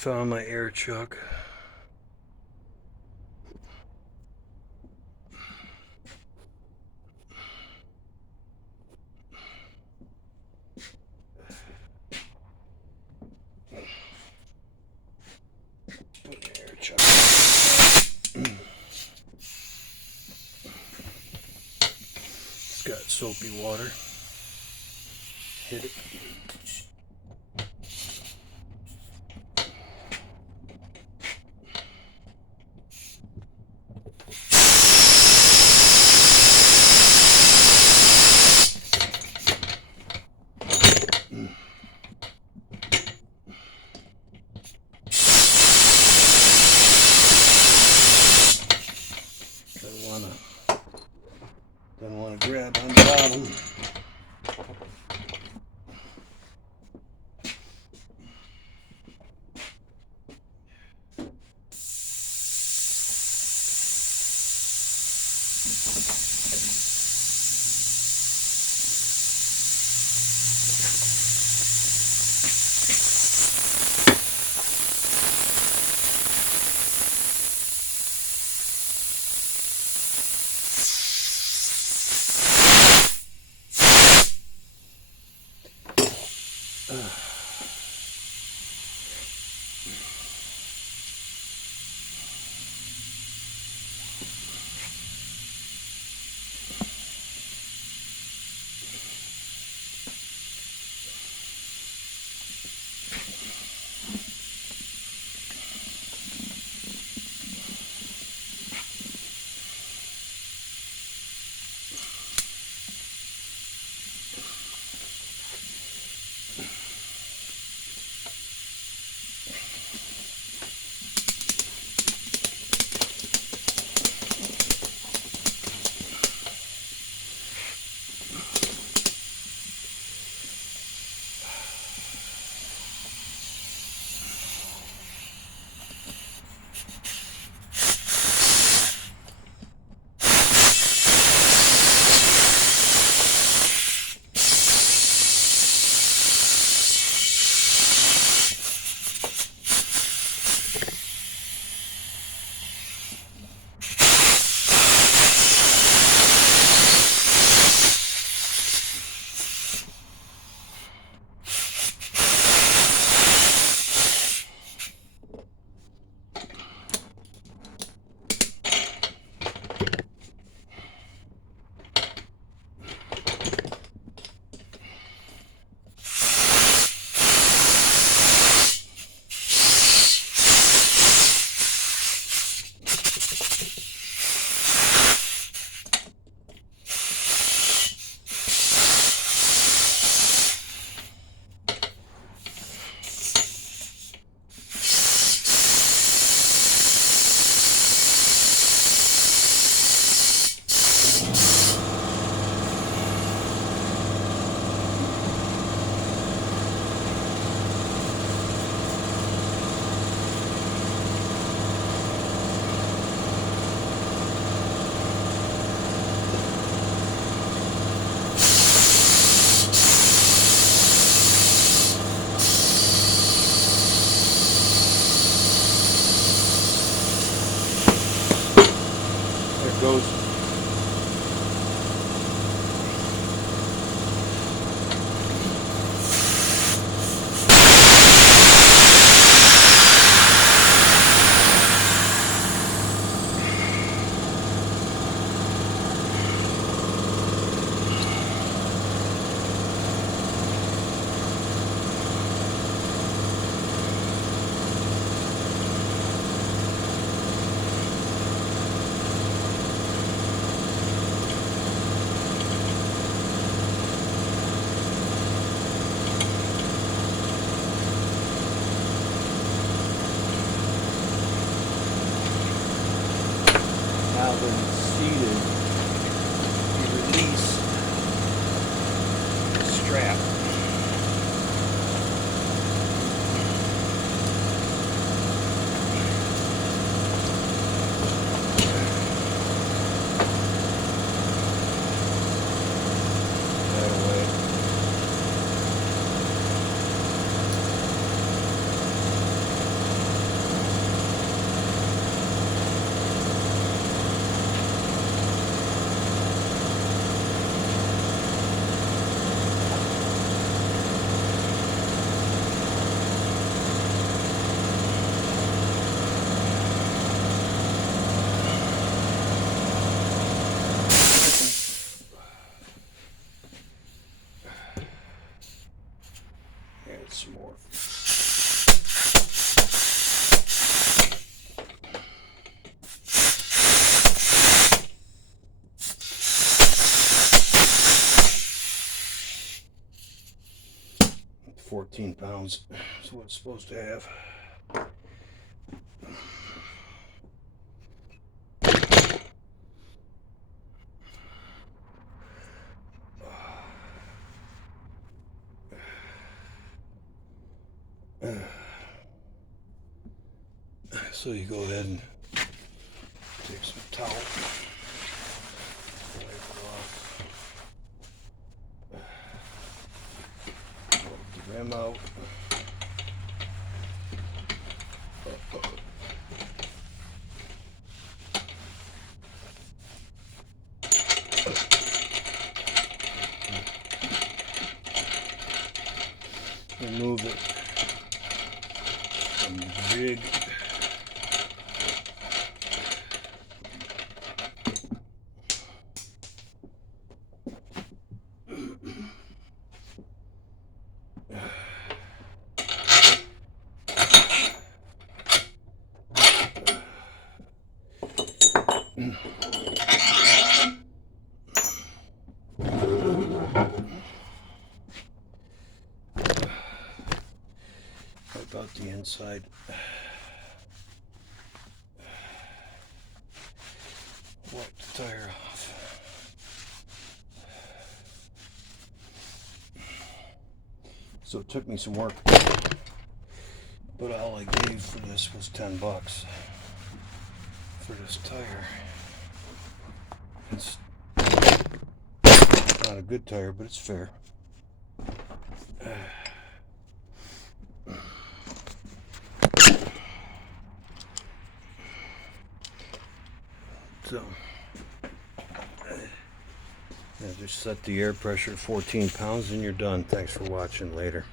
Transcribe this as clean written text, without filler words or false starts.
Found my air chuck. Air chuck. It's got soapy water. Hit it. Don't want to grab on the bottom. 14 pounds is what it's supposed to have. So you go ahead and take some towel, wipe it off, wipe the rim out. Remove it from the jig. Wipe out the inside. Wipe the tire off. So it took me some work, but all I gave for this was $10 for this tire. It's not a good tire, but it's fair. So, just set the air pressure at 14 pounds and you're done. Thanks for watching. Later.